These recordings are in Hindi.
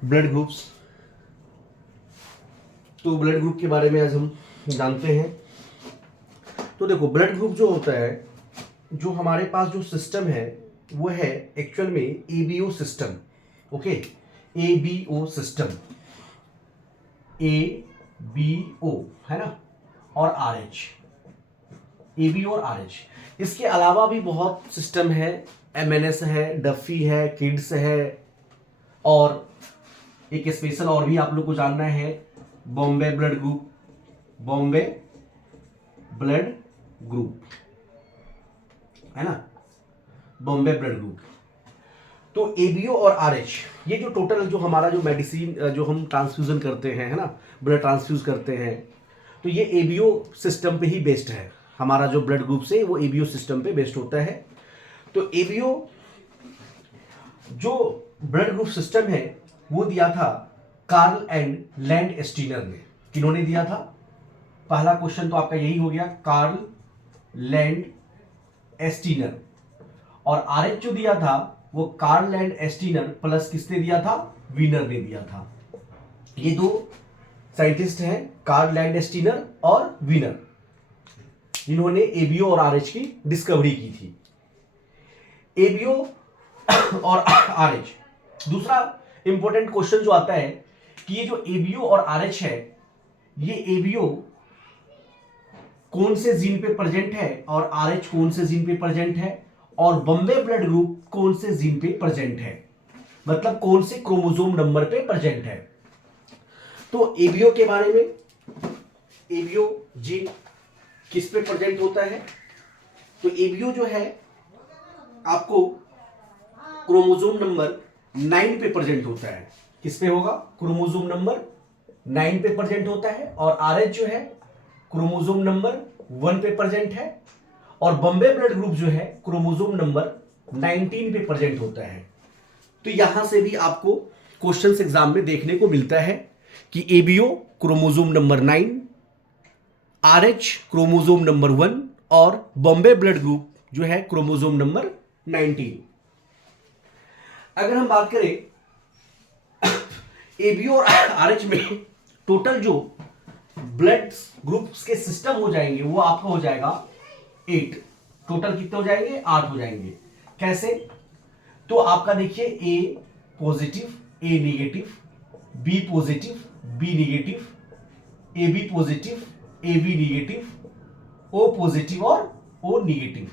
Blood groups. तो ब्लड ग्रुप के बारे में आज हम जानते हैं। तो देखो, ब्लड ग्रुप जो होता है, जो हमारे पास जो सिस्टम है वो है एक्चुअल में ABO system. Okay, ABO system, ABO है ना, और आरएच, एबीओ और आरएच। इसके अलावा भी बहुत सिस्टम है, एमएनएस है, डफी है, किड्स है, और एक स्पेशल और भी आप लोग को जानना है, Bombay blood group, Bombay blood group है ना, बॉम्बे ब्लड ग्रुप। तो एबीओ और आरएच, ये जो टोटल जो हमारा जो मेडिसिन जो हम ट्रांसफ्यूजन करते हैं है ना, ब्लड ट्रांसफ्यूज करते हैं, तो ये एबीओ सिस्टम पे ही बेस्ड है। हमारा जो ब्लड ग्रुप से वो एबीओ सिस्टम पे बेस्ड होता है। तो एबीओ जो ब्लड ग्रुप सिस्टम है वो दिया था कार्ल एंड लैंड स्टीनर ने। किन्होंने दिया था? पहला क्वेश्चन तो आपका यही हो गया, कार्ल लैंड स्टीनर। और आरएच जो दिया था वो कार्ल लैंड स्टीनर प्लस किसने दिया था? वीनर ने दिया था। ये दो साइंटिस्ट हैं, कार्ल लैंड स्टीनर और वीनर, जिन्होंने एबीओ और आरएच की डिस्कवरी की थी। एबीओ और आरएच। दूसरा इंपॉर्टेंट क्वेश्चन जो आता है कि ये जो एबीओ और आरएच है, ये एबीओ कौन से जीन पे प्रेजेंट है और आरएच कौन से जीन पे प्रेजेंट है, और बॉम्बे ब्लड ग्रुप कौन से जीन पे प्रेजेंट है, मतलब कौन से क्रोमोसोम नंबर पे प्रेजेंट है। तो एबीओ के बारे में, एबीओ जीन किस पे प्रेजेंट होता है? तो एबीओ जो है आपको क्रोमोसोम नंबर 9 पे प्रेजेंट होता है। किस पे होगा? क्रोमोसोम नंबर 9 पे प्रेजेंट होता है। और आरएच जो है क्रोमोसोम नंबर 1 पे प्रेजेंट है। और बॉम्बे ब्लड ग्रुप जो है क्रोमोसोम नंबर 19 पे प्रेजेंट होता है। तो यहां से भी आपको क्वेश्चंस एग्जाम में देखने को मिलता है कि ABO chromosome number 9, RH chromosome number 1 और बॉम्बे ब्लड ग्रुप जो है क्रोमोसोम नंबर 19। अगर हम बात करें एबीओ और आरएच में टोटल जो ब्लड ग्रुप्स के सिस्टम हो जाएंगे वो आपका हो जाएगा 8। टोटल कितने हो जाएंगे? 8 हो जाएंगे। कैसे? तो आपका देखिए, A positive, A negative, B positive, B negative, A B positive, A B negative, O positive और ओ नेगेटिव।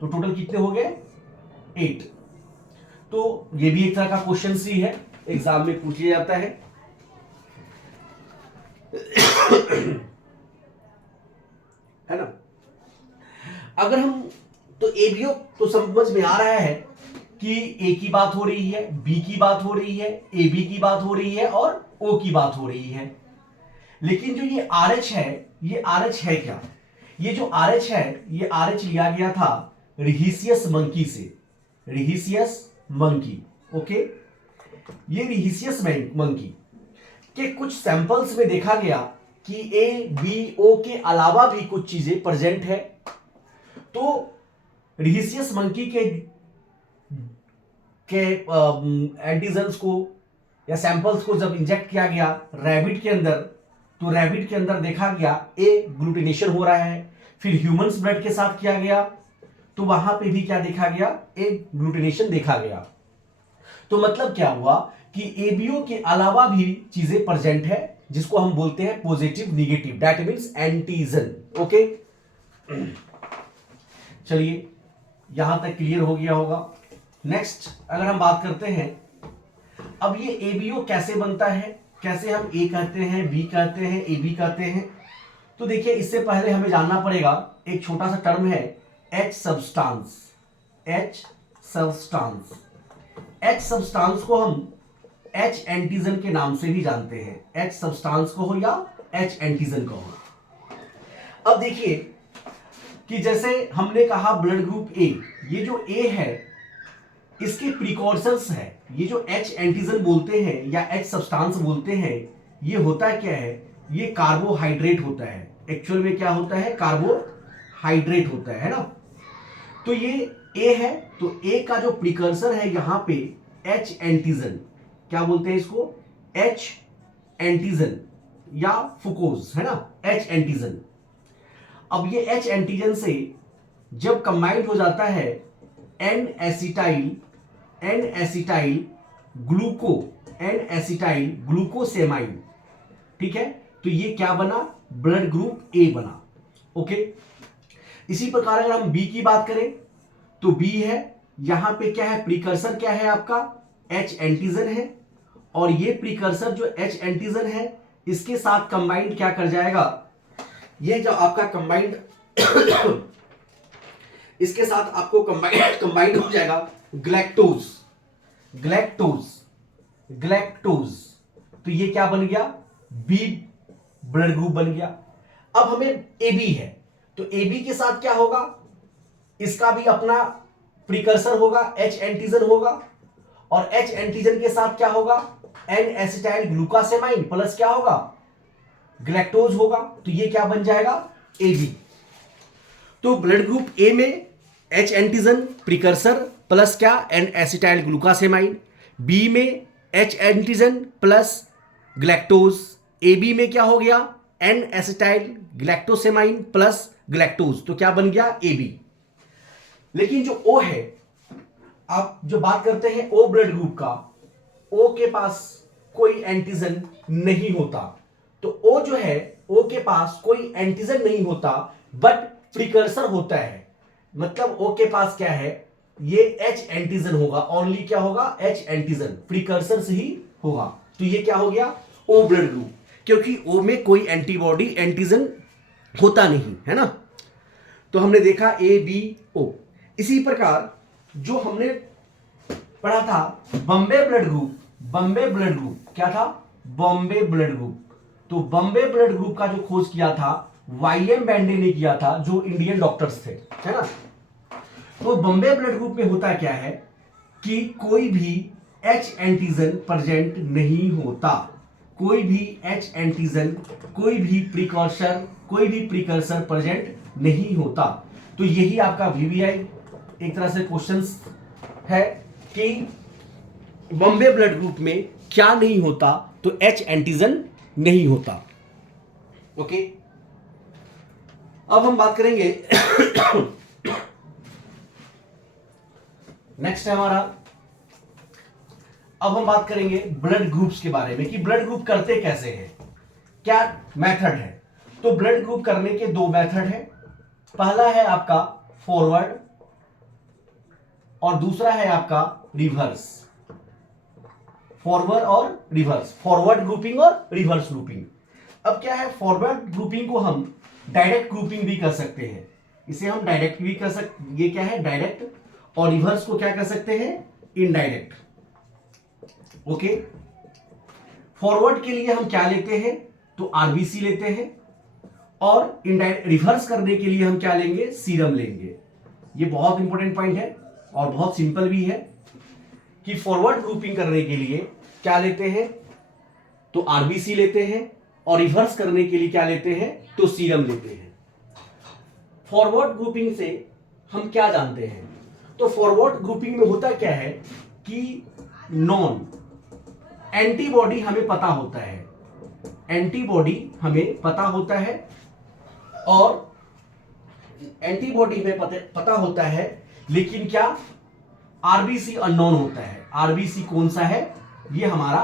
तो टोटल कितने हो गए? 8। तो ये भी एक तरह का क्वेश्चन सी है, एग्जाम में पूछा जाता है। है ना। अगर हम, तो एबीओ तो समझ में आ रहा है कि ए की बात हो रही है, बी की बात हो रही है, ए बी की बात हो रही है और ओ की बात हो रही है। लेकिन जो ये आरएच है, ये आरएच है क्या? ये जो आरएच है, ये आरएच लिया गया था रिहीसियस मंकी से। रिहीसियस मंकी, ओके। ये रिहीसियस मंकी के कुछ सैंपल्स में देखा गया कि ए बी ओ के अलावा भी कुछ चीजें प्रेजेंट है। तो रिहीसियस मंकी के एंटीजन्स को या सैंपल्स को जब इंजेक्ट किया गया रैबिट के अंदर, तो रैबिट के अंदर देखा गया ए ग्लूटिनेशन हो रहा है। फिर ह्यूमंस ब्लड के साथ किया गया तो वहां पे भी क्या देखा गया? ए ग्लूटिनेशन देखा गया। तो मतलब क्या हुआ कि एबीओ के अलावा भी चीजें प्रेजेंट है, जिसको हम बोलते हैं positive negative, that means antigen. Okay, चलिए यहां तक क्लियर हो गया होगा। नेक्स्ट अगर हम बात करते हैं, अब ये एबीओ कैसे बनता है, कैसे हम ए कहते हैं, बी कहते हैं, ए बी कहते हैं। तो देखिए, इससे पहले हमें जानना पड़ेगा, एक छोटा सा टर्म है H substance. H substance, H substance को हम एच एंटीजन के नाम से भी जानते हैं। एच सब्सटेंस को हो या एच एंटीजन को हो। अब देखिए कि जैसे हमने कहा ब्लड ग्रुप ए, ये जो ए है इसके प्रिकॉर्सर्स है। ये जो एच एंटीजन बोलते हैं या एच सब्सटेंस बोलते हैं, ये होता क्या है? ये कार्बोहाइड्रेट होता है। एक्चुअल में क्या होता है? कार्बोहाइड्रेट होता है ना। तो ये ए है, तो ए का जो प्रिकर्सर है यहां पे एच एंटीजन, क्या बोलते हैं इसको, एच एंटीजन या फुकोज, है ना, एच एंटीजन। अब ये एच एंटीजन से जब कंबाइंड हो जाता है एन एसिटाइल ग्लूकोसेमाइन, ठीक है, तो ये क्या बना, ब्लड ग्रुप ए बना। ओके, इसी प्रकार अगर हम बी की बात करें तो बी है, यहां पे क्या है, प्रीकर्सर क्या है आपका, एच एंटीजन है, और ये प्रीकर्सर जो एच एंटीजन है इसके साथ कंबाइंड क्या कर जाएगा, ये जो आपका कंबाइंड इसके साथ आपको कंबाइंड हो जाएगा ग्लैक्टोज, तो ये क्या बन गया, बी ब्लड ग्रुप बन गया। अब हमें ए बी है, तो ए बी के साथ क्या होगा, इसका भी अपना प्रीकर्सर होगा, एच एंटीजन होगा, और एच एंटीजन के साथ क्या होगा, एन एसिटाइल ग्लूकासेमाइन प्लस क्या होगा, ग्लैक्टोज होगा, तो ये क्या बन जाएगा, ए बी। तो ब्लड ग्रुप ए में एच एंटीजन प्रीकर्सर प्लस क्या, एन एसिटाइल ग्लूकासेमाइन, बी में H antigen plus galactose, A B में क्या हो गया, N acetyl galactosamine plus galactose, तो क्या बन गया, ए बी। लेकिन जो ओ है, आप जो बात करते हैं ओ ब्लड ग्रुप का, ओ के पास कोई एंटीजन नहीं होता, तो ओ जो है, ओ के पास कोई एंटीजन नहीं होता बट प्रीकर्सर होता है, मतलब ओ के पास क्या है, ये एच एंटीजन होगा, ओनली क्या होगा, एच एंटीजन, प्रीकर्सर से ही होगा, तो ये क्या हो गया, ओ ब्लड ग्रुप, क्योंकि ओ में कोई एंटीबॉडी एंटीजन होता नहीं है ना। तो हमने देखा ए बी ओ। इसी प्रकार जो हमने पढ़ा था बॉम्बे ब्लड ग्रुप क्या था, बॉम्बे ब्लड ग्रुप, तो बॉम्बे ब्लड ग्रुप का जो खोज किया था वाईएम बैंडे ने किया था, जो इंडियन डॉक्टर्स थे, है ना। तो बॉम्बे ब्लड ग्रुप में होता क्या है कि कोई भी एच एंटीजन प्रेजेंट नहीं होता, कोई भी एच एंटीजन, कोई भी प्रीकर्सर प्रेजेंट नहीं होता। तो यही आपका वीवीआई एक तरह से क्वेश्चंस है कि बॉम्बे ब्लड ग्रुप में क्या नहीं होता, तो एच एंटीजन नहीं होता। ओके, अब हम बात करेंगे नेक्स्ट है हमारा, अब हम बात करेंगे ब्लड ग्रुप्स के बारे में कि ब्लड ग्रुप करते कैसे हैं, क्या मेथड है। तो ब्लड ग्रुप करने के दो मेथड है, पहला है आपका फॉरवर्ड और दूसरा है आपका रिवर्स, फॉरवर्ड ग्रुपिंग और रिवर्स ग्रुपिंग। अब क्या है, फॉरवर्ड ग्रुपिंग को हम डायरेक्ट ग्रुपिंग भी कर सकते हैं, इसे हम डायरेक्ट भी कर सकते, ये क्या है डायरेक्ट, और रिवर्स को क्या कर सकते हैं, इनडायरेक्ट। ओके, फॉरवर्ड के लिए हम क्या लेते हैं, तो आरबीसी लेते हैं, और इनडायरेक्ट रिवर्स करने के लिए हम क्या लेंगे, सीरम लेंगे। ये बहुत इंपॉर्टेंट पॉइंट है और बहुत सिंपल भी है कि फॉरवर्ड ग्रुपिंग करने के लिए क्या लेते हैं, तो आरबीसी लेते हैं, और रिवर्स करने के लिए क्या लेते हैं, तो सीरम लेते हैं। फॉरवर्ड ग्रुपिंग से हम क्या जानते हैं, तो फॉरवर्ड ग्रुपिंग में होता क्या है कि नॉन एंटीबॉडी हमें पता होता है, और एंटीबॉडी में पता होता है, लेकिन क्या आरबीसी अननोन होता है। आरबीसी कौन सा है, ये हमारा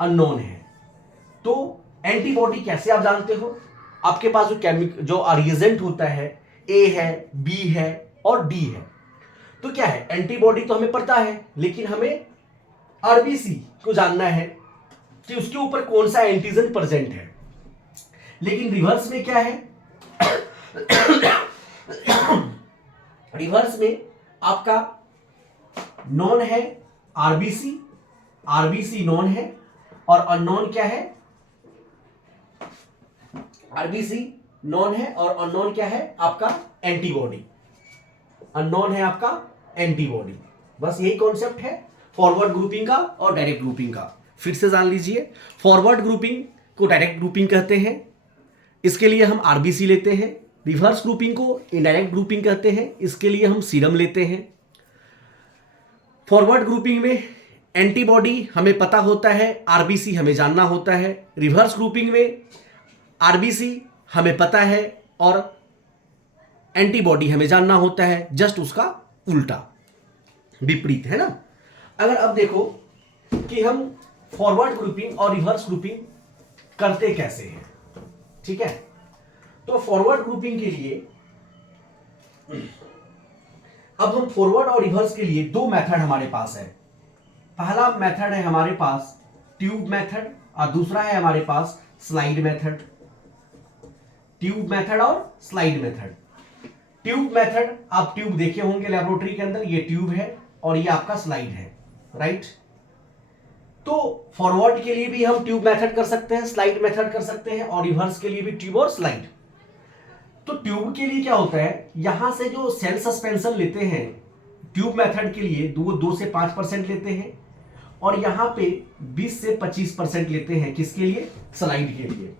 अननोन है। तो एंटीबॉडी कैसे आप जानते हो, आपके पास जो रिएजेंट होता है, ए है, बी है और डी है, तो क्या है, एंटीबॉडी तो हमें पता है, लेकिन हमें आरबीसी को जानना है कि उसके ऊपर कौन सा एंटीजन प्रेजेंट है। लेकिन रिवर्स में क्या है रिवर्स में आपका नॉन है आरबीसी नॉन है, और अननोन क्या है, आरबीसी नॉन है और अननोन क्या है, आपका एंटीबॉडी, अननोन है आपका एंटीबॉडी। बस यही कॉन्सेप्ट है फॉरवर्ड ग्रुपिंग का और डायरेक्ट ग्रुपिंग का। फिर से जान लीजिए, फॉरवर्ड ग्रुपिंग को डायरेक्ट ग्रुपिंग कहते हैं, इसके लिए हम आरबीसी लेते हैं। रिवर्स ग्रुपिंग को इनडायरेक्ट ग्रुपिंग कहते हैं, इसके लिए हम सीरम लेते हैं। फॉरवर्ड ग्रुपिंग में एंटीबॉडी हमें पता होता है, आरबीसी हमें जानना होता है। रिवर्स ग्रुपिंग में आरबीसी हमें पता है और एंटीबॉडी हमें जानना होता है, जस्ट उसका उल्टा, विपरीत, है ना। अगर अब देखो कि हम फॉरवर्ड ग्रुपिंग और रिवर्स ग्रुपिंग करते कैसे हैं, ठीक है। तो फॉरवर्ड ग्रुपिंग के लिए अब हम फॉरवर्ड और रिवर्स के लिए दो मेथड हमारे पास है। पहला मेथड है हमारे पास ट्यूब मेथड और दूसरा है हमारे पास स्लाइड मेथड। ट्यूब मेथड और स्लाइड मेथड। ट्यूब मेथड आप ट्यूब देखे होंगे लेबोरेटरी के अंदर, ये ट्यूब है और ये आपका स्लाइड है, राइट। तो फॉरवर्ड के लिए भी हम ट्यूब मेथड कर सकते हैं, स्लाइड मेथड कर सकते हैं, और रिवर्स के लिए भी ट्यूब और स्लाइड। तो ट्यूब के लिए क्या होता है, यहां से जो सेल सस्पेंशन लेते हैं ट्यूब मेथड के लिए 2 से 5% लेते हैं, और यहां पे 20 से 25% लेते हैं। किसके लिए? स्लाइड के लिए।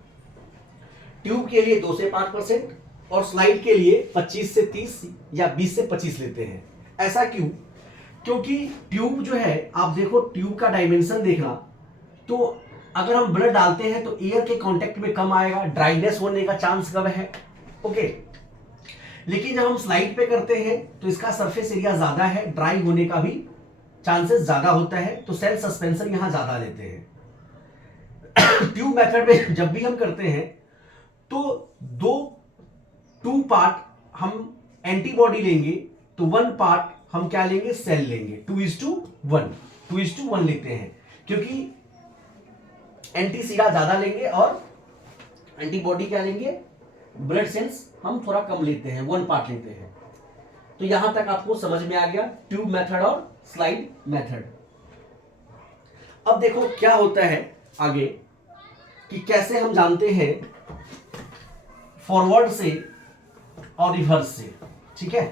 ट्यूब के लिए 2 से 5% और स्लाइड के लिए 25 से 30 या 20 से 25 लेते हैं। ऐसा क्यों? क्योंकि ट्यूब जो है, आप देखो ट्यूब का डायमेंशन देखना, तो अगर हम ब्लड डालते हैं तो एयर के कांटेक्ट में कम आएगा, ड्राइनेस होने का चांस कम है, ओके। लेकिन जब हम स्लाइड पे करते हैं तो इसका सरफेस एरिया ज्यादा है, ड्राई होने का भी चांसेस ज्यादा होता है, तो सेल सस्पेंशन यहां ज्यादा लेते हैं। ट्यूब मेथड में जब भी हम करते हैं तो 2 पार्ट हम एंटीबॉडी लेंगे, तो 1 पार्ट हम क्या लेंगे? सेल लेंगे। 2:1 लेते हैं, क्योंकि एंटी सीरा ज्यादा लेंगे और एंटीबॉडी क्या लेंगे? ब्लड सेल्स हम थोड़ा कम लेते हैं, 1 पार्ट लेते हैं। तो यहां तक आपको समझ में आ गया ट्यूब मेथड और स्लाइड मेथड। अब देखो क्या होता है आगे कि कैसे हम जानते हैं फॉरवर्ड से और रिवर्स से, ठीक है।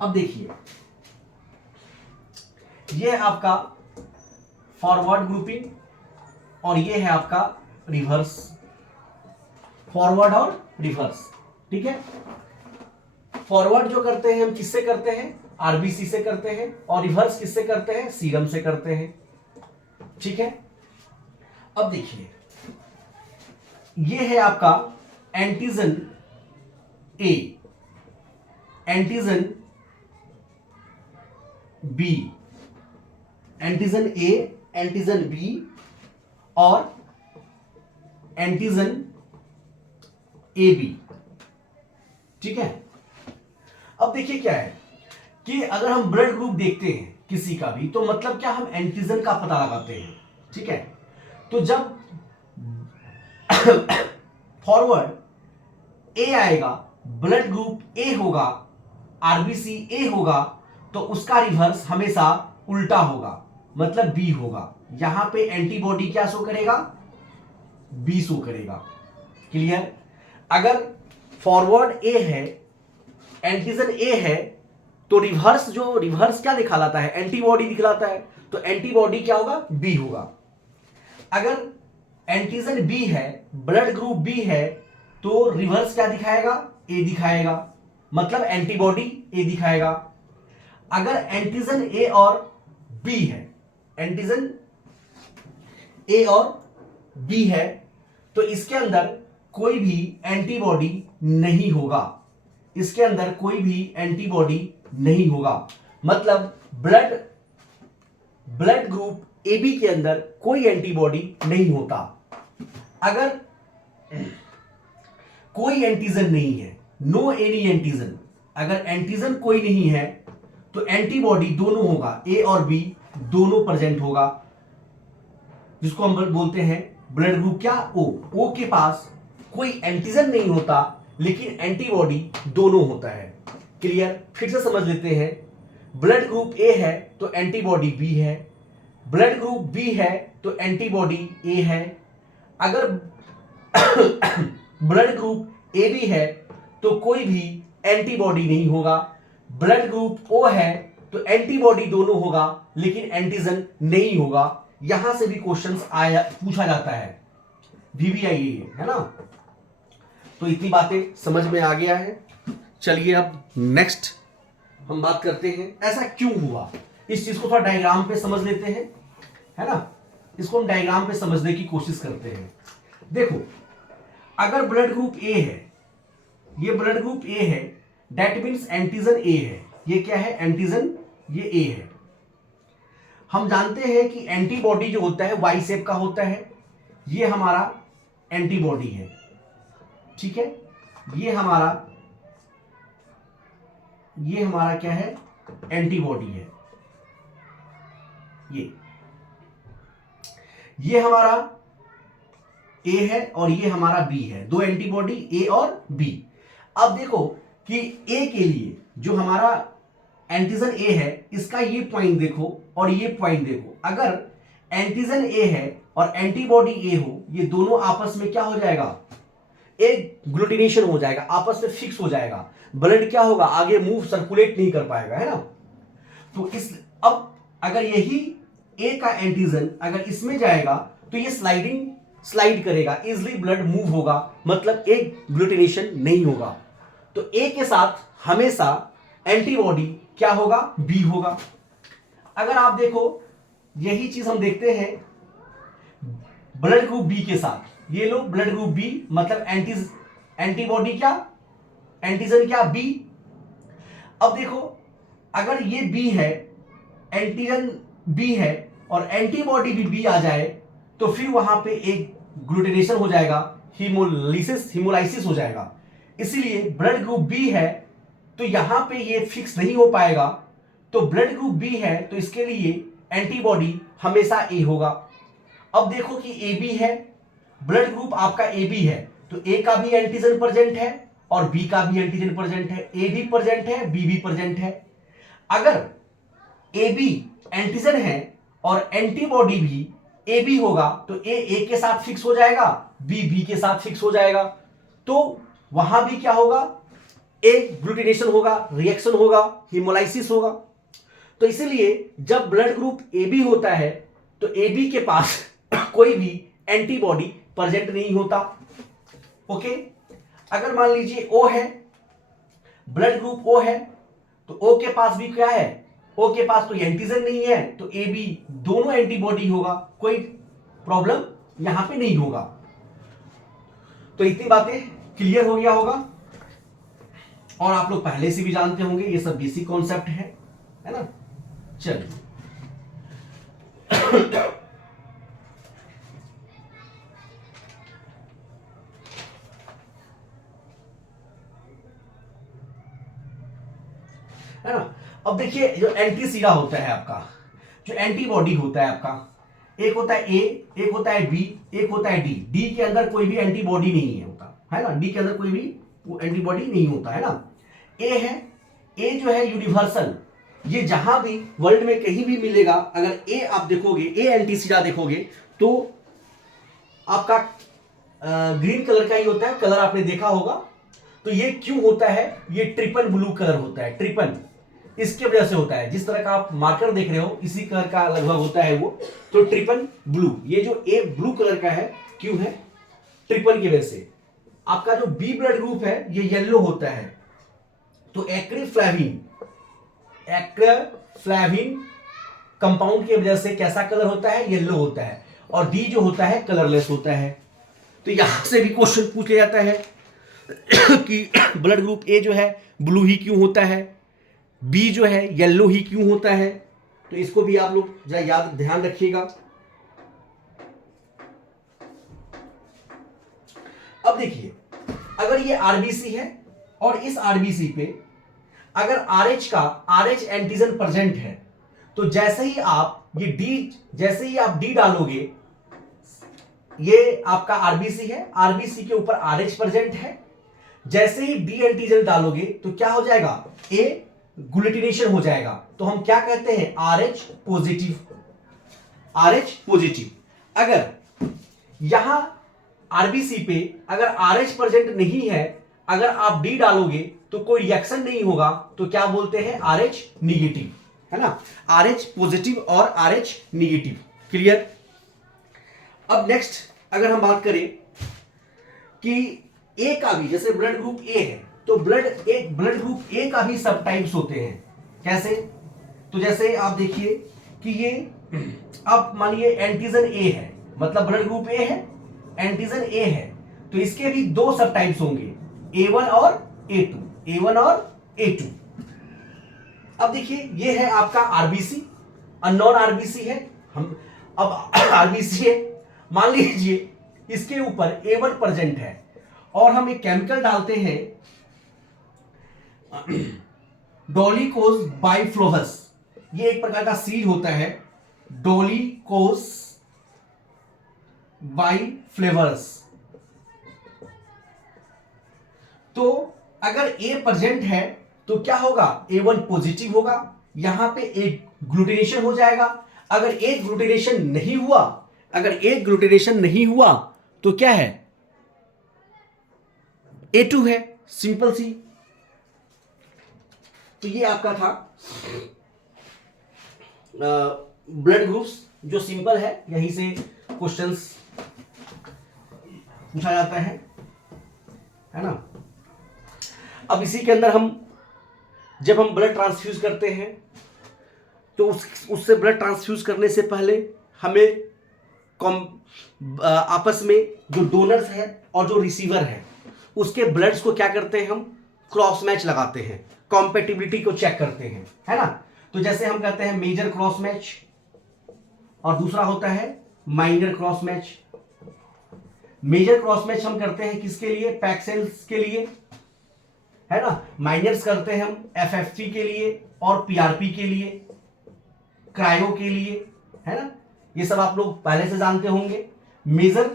अब देखिए, यह है आपका फॉरवर्ड ग्रुपिंग और यह है आपका रिवर्स। फॉरवर्ड और रिवर्स, ठीक है। फॉरवर्ड जो करते हैं हम किससे करते हैं? आरबीसी से करते हैं, और रिवर्स किससे करते हैं? सीरम से करते हैं, ठीक है। अब देखिए, यह है आपका antigen A, antigen B, antigen A, antigen B और एंटीजन ए बी, ठीक है। अब देखिए क्या है कि अगर हम ब्लड ग्रुप देखते हैं किसी का भी, तो मतलब क्या, हम एंटीजन का पता लगाते हैं, ठीक है। तो जब फॉरवर्ड ए आएगा, ब्लड ग्रुप ए होगा, आरबीसी ए होगा, तो उसका रिवर्स हमेशा उल्टा होगा, मतलब बी होगा। यहां पे एंटीबॉडी क्या शो करेगा? बी शो करेगा। क्लियर? अगर फॉरवर्ड ए है, एंटीजन ए है, तो रिवर्स क्या दिखलाता है? एंटीबॉडी दिखलाता है, तो एंटीबॉडी क्या होगा? बी होगा। अगर एंटीजन बी है, ब्लड ग्रुप बी है, तो रिवर्स क्या दिखाएगा? ए दिखाएगा, मतलब एंटीबॉडी ए दिखाएगा। अगर एंटीजन ए और बी है, एंटीजन ए और बी है, तो इसके अंदर कोई भी एंटीबॉडी नहीं होगा, इसके अंदर कोई भी एंटीबॉडी नहीं होगा, मतलब ब्लड ग्रुप ए बी के अंदर कोई एंटीबॉडी नहीं होता। अगर कोई एंटीजन नहीं है, नो एनी एंटीजन, अगर एंटीजन कोई नहीं है तो एंटीबॉडी दोनों होगा, ए और बी दोनों प्रेजेंट होगा, जिसको हम बोलते हैं ब्लड ग्रुप क्या? ओ के पास कोई एंटीजन नहीं होता, लेकिन एंटीबॉडी दोनों होता है। क्लियर? फिर से समझ लेते हैं। ब्लड ग्रुप ए है तो एंटीबॉडी बी है, ब्लड ग्रुप बी है तो एंटीबॉडी ए है। अगर ब्लड ग्रुप ए बी है तो कोई भी एंटीबॉडी नहीं होगा, ब्लड ग्रुप ओ है तो एंटीबॉडी दोनों होगा, लेकिन एंटीजन नहीं होगा। यहां से भी क्वेश्चंस पूछा जाता है, VVIA है ना। तो इतनी बातें समझ में आ गया है। चलिए अब नेक्स्ट हम बात करते हैं, ऐसा क्यों हुआ, इस चीज को थोड़ा डायग्राम पे समझ लेते हैं, है ना, इसको हम डायग्राम पे समझने की कोशिश करते हैं। देखो, अगर ब्लड ग्रुप ए है, ये ब्लड ग्रुप ए है, दैट मीन्स एंटीजन ए है। ये क्या है? एंटीजन, ये ए है। हम जानते हैं कि एंटीबॉडी जो होता है वाई शेप का होता है, ये हमारा एंटीबॉडी है, ठीक है। ये हमारा क्या है? एंटीबॉडी है। ये हमारा ए है और ये हमारा बी है, दो एंटीबॉडी ए और बी। अब देखो कि ए के लिए जो हमारा एंटीजन ए है, इसका ये पॉइंट देखो और ये पॉइंट देखो। अगर एंटीजन ए है और एंटीबॉडी ए हो, ये दोनों आपस में क्या हो जाएगा? एक ग्लूटिनेशन हो जाएगा, आपस में फिक्स हो जाएगा। ब्लड क्या होगा? आगे मूव सर्कुलेट नहीं कर पाएगा, है ना। तो इस अब अगर यही ए का एंटीजन अगर इसमें जाएगा तो ये स्लाइड करेगा, इजिली ब्लड मूव होगा, मतलब एक ग्लूटिनेशन नहीं होगा। तो ए के साथ हमेशा एंटीबॉडी क्या होगा? बी होगा। अगर आप देखो, यही चीज हम देखते हैं ब्लड ग्रुप बी के साथ। ये लो ब्लड ग्रुप बी, मतलब एंटीबॉडी क्या? एंटीजन क्या? बी। अब देखो, अगर ये बी है, एंटीजन बी है और एंटीबॉडी भी बी आ जाए, तो फिर वहां पे एक ग्लूटिनेशन हो जाएगा, हीमोलाइसिस हो जाएगा। इसीलिए ब्लड ग्रुप बी है तो यहां पे ये फिक्स नहीं हो पाएगा। तो ब्लड ग्रुप बी है तो इसके लिए एंटीबॉडी हमेशा ए होगा। अब देखो कि ए बी है, ब्लड ग्रुप आपका ए बी है, तो ए का भी एंटीजन प्रेजेंट है और बी का भी एंटीजन प्रेजेंट है। ए भी प्रेजेंट है, बी भी प्रेजेंट है। अगर ए बी एंटीजन है और एंटीबॉडी भी ए बी होगा, तो ए के साथ फिक्स हो जाएगा, बी के साथ फिक्स हो जाएगा। तो वहां भी क्या होगा? एक ग्लूटिनेशन होगा, रिएक्शन होगा, हीमोलाइसिस होगा। तो इसीलिए जब ब्लड ग्रुप ए बी होता है तो ए बी के पास कोई भी एंटीबॉडी प्रेजेंट नहीं होता। ओके, अगर मान लीजिए ओ है, ब्लड ग्रुप ओ है, तो ओ के पास भी क्या है? ओ के पास कोई एंटीजन नहीं है, तो ए बी दोनों एंटीबॉडी होगा, कोई प्रॉब्लम यहां पे नहीं होगा। तो इतनी बातें क्लियर हो गया होगा और आप लोग पहले से भी जानते होंगे, ये सब बेसिक कॉन्सेप्ट है ना। चलिए है ना। अब देखिए, जो एंटी सीरा होता है आपका, जो एंटीबॉडी होता है आपका, एक होता है ए, एक होता है बी, एक होता है डी। डी के अंदर कोई भी एंटीबॉडी नहीं है होता, है ना। डी के अंदर कोई भी वो एंटीबॉडी नहीं होता, है ना। ए है, ए जो है यूनिवर्सल, ये जहां भी वर्ल्ड में कहीं भी मिलेगा। अगर ए आप देखोगे, ए एंटी सीरा देखोगे तो आपका ग्रीन कलर का ही होता है, कलर आपने देखा होगा। तो ये क्यों होता है? ये ट्रिपल ब्लू कलर होता है, ट्रिपल, इसके वजह से होता है। जिस तरह का आप मार्कर देख रहे हो, इसी कलर का लगभग होता है वो। तो ट्रिपल ब्लू, ये जो ए ब्लू कलर का है, क्यों है? ट्रिपल की वजह से। आपका जो बी ब्लड ग्रुप है, ये येलो होता है। तो एक्रिफ्लैविन कंपाउंड की वजह से कैसा कलर होता है? येलो होता है। और डी जो होता है कलरलेस होता है। तो यहां से भी क्वेश्चन पूछ लिया जाता है कि ब्लड ग्रुप ए जो है ब्लू ही क्यों होता है, बी जो है येलो ही क्यों होता है। तो इसको भी आप लोग जरा याद ध्यान रखिएगा। अब देखिए, अगर ये आरबीसी है और इस आरबीसी पे अगर आरएच एंटीजन प्रेजेंट है, तो जैसे ही आप डी डालोगे, ये आपका आरबीसी है, आरबीसी के ऊपर आरएच प्रेजेंट है। जैसे ही डी एंटीजन डालोगे तो क्या हो जाएगा? ए ग्लूटिनेशन हो जाएगा। तो हम क्या कहते हैं? RH positive. अगर यहां आरबीसी पे अगर आरएच प्रेजेंट नहीं है, अगर आप डी डालोगे तो कोई रिएक्शन नहीं होगा, तो क्या बोलते हैं? आरएच निगेटिव, है ना। आरएच पॉजिटिव और आरएच निगेटिव, क्लियर। अब नेक्स्ट अगर हम बात करें कि ए का भी, जैसे ब्लड ग्रुप ए है, तो ब्लड ग्रुप ए का भी सब टाइप्स होते हैं। कैसे? तो जैसे आप देखिए कि ये अब मानिए एंटीजन ए है, मतलब ब्लड ग्रुप ए है, एंटीजन ए है, तो इसके भी दो सब टाइप्स होंगे, A1 और A2, A1 और A2। अब देखिए ये है आपका आरबीसी, अननोन आरबीसी है, हम अब आरबीसी है, मान लीजिए इसके ऊपर A1 प्रेजेंट है और हम एक केमिकल डालते हैं डोलिकोज बाइफ्लोवस, ये एक प्रकार का सीड होता है, डोलिकोज बाइफ्लेवर्स। तो अगर A प्रेजेंट है तो क्या होगा, A1 पॉजिटिव होगा, यहां पे एक ग्लूटिनेशन हो जाएगा। अगर एक ग्लूटिनेशन नहीं हुआ, अगर एक ग्लूटिनेशन नहीं हुआ तो क्या है, A2 है, सिंपल सी। तो ये आपका था ब्लड ग्रुप्स जो सिंपल है, यहीं से क्वेश्चंस पूछा जाता है ना। अब इसी के अंदर हम जब हम ब्लड ट्रांसफ्यूज करते हैं तो उससे ब्लड ट्रांसफ्यूज करने से पहले हमें आपस में जो डोनर्स है और जो रिसीवर है उसके ब्लड्स को क्या करते हैं, हम क्रॉस मैच लगाते हैं, कॉम्पेटिबिलिटी को चेक करते हैं, है ना। तो जैसे हम कहते हैं मेजर क्रॉस मैच और दूसरा होता है minor cross match. Major cross match हम करते हैं किसके लिए, पैक सेल्स के लिए, है ना। माइनर्स करते हैं हम एफएफपी के लिए और पीआरपी के लिए, क्रायो के लिए, है ना। ये सब आप लोग पहले से जानते होंगे। मेजर,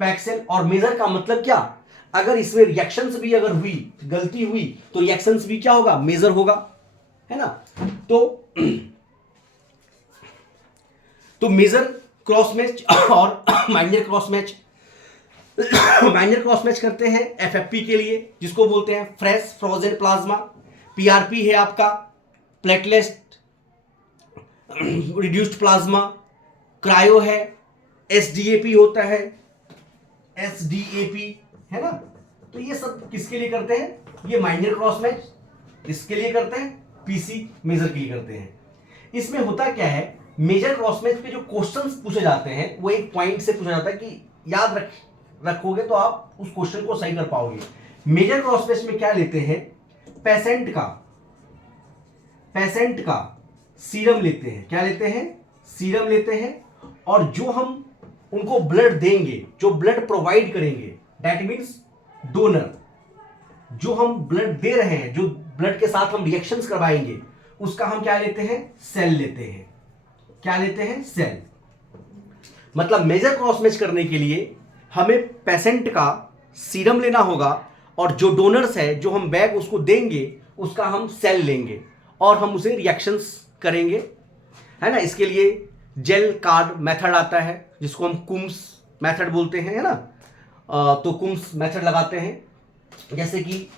पैक सेल, और मेजर का मतलब क्या, अगर इसमें रिएक्शंस भी अगर हुई, गलती हुई तो रिएक्शंस भी क्या होगा, मेजर होगा, है ना। तो मेजर क्रॉस मैच और minor cross match, minor cross match करते हैं एफएफपी के लिए जिसको बोलते हैं फ्रेश फ्रोजन प्लाज्मा। पीआरपी है आपका प्लेटलेट रिड्यूस्ड प्लाज्मा। क्रायो है, एसडीएपी होता है, एसडीएपी, है ना। तो ये सब किसके लिए करते हैं, ये माइनर क्रॉस मैच इसके लिए करते हैं, पीसी मेजर के लिए करते हैं। इसमें होता क्या है, मेजर क्रॉस मैच पे जो क्वेश्चंस पूछे जाते हैं वो एक पॉइंट से पूछा जाता है कि याद रखोगे तो आप उस क्वेश्चन को सही कर पाओगे। मेजर क्रॉस मैच में क्या लेते हैं, पेशेंट का सीरम लेते हैं, क्या लेते हैं, सीरम लेते हैं, और जो हम उनको ब्लड देंगे, जो ब्लड प्रोवाइड करेंगे, दैट मीन्स डोनर, जो हम ब्लड दे रहे हैं, जो ब्लड के साथ हम रिएक्शंस करवाएंगे, उसका हम क्या लेते हैं, सेल लेते हैं। क्या लेते हैं, सेल। मतलब मेजर क्रॉस मैच करने के लिए हमें पेशेंट का सीरम लेना होगा और जो डोनर्स है, जो हम बैग उसको देंगे, उसका हम सेल लेंगे और हम उसे रिएक्शंस करेंगे, है ना। इसके लिए जेल कार्ड मेथड आता है जिसको हम कुम्स मेथड बोलते हैं, है ना। तो कुम्स मेथड लगाते हैं, जैसे कि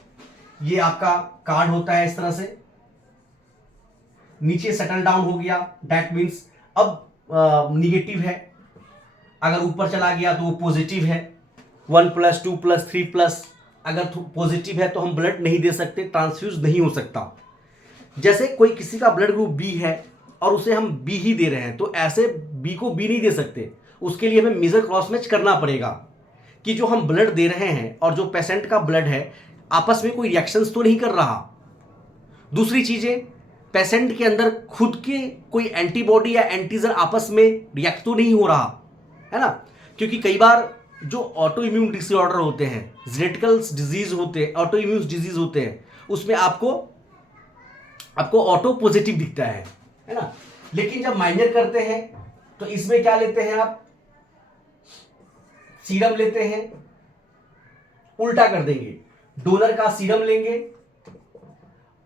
ये आपका कार्ड होता है इस तरह से, नीचे सेटल डाउन हो गया, दैट मीन्स अब निगेटिव है, अगर ऊपर चला गया तो वो पॉजिटिव है, 1+, 2+, 3+, अगर पॉजिटिव है तो हम ब्लड नहीं दे सकते, ट्रांसफ्यूज नहीं हो सकता। जैसे कोई किसी का ब्लड ग्रुप बी है और उसे हम बी ही दे रहे हैं, तो ऐसे बी को बी नहीं दे सकते, उसके लिए हमें मेजर क्रॉस मैच करना पड़ेगा कि जो हम ब्लड दे रहे हैं और जो पेशेंट का ब्लड है आपस में कोई रिएक्शंस तो नहीं कर रहा। दूसरी चीजें, पेशेंट के अंदर खुद के कोई एंटीबॉडी या एंटीजन आपस में रिएक्ट तो नहीं हो रहा, है ना। क्योंकि कई बार जो ऑटो इम्यून डिसऑर्डर होते हैं, जेनेटिकल डिजीज होते हैं, ऑटो इम्यून डिजीज होते हैं, उसमें आपको ऑटो पॉजिटिव दिखता है ना। लेकिन जब माइनर करते हैं तो इसमें क्या लेते हैं, आप सीरम लेते हैं, उल्टा कर देंगे, डोनर का सीरम लेंगे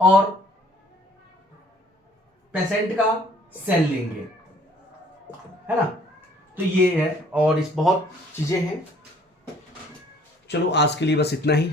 और पेशेंट का सेल लेंगे, है ना। तो ये है, और इस बहुत चीजें हैं। चलो आज के लिए बस इतना ही।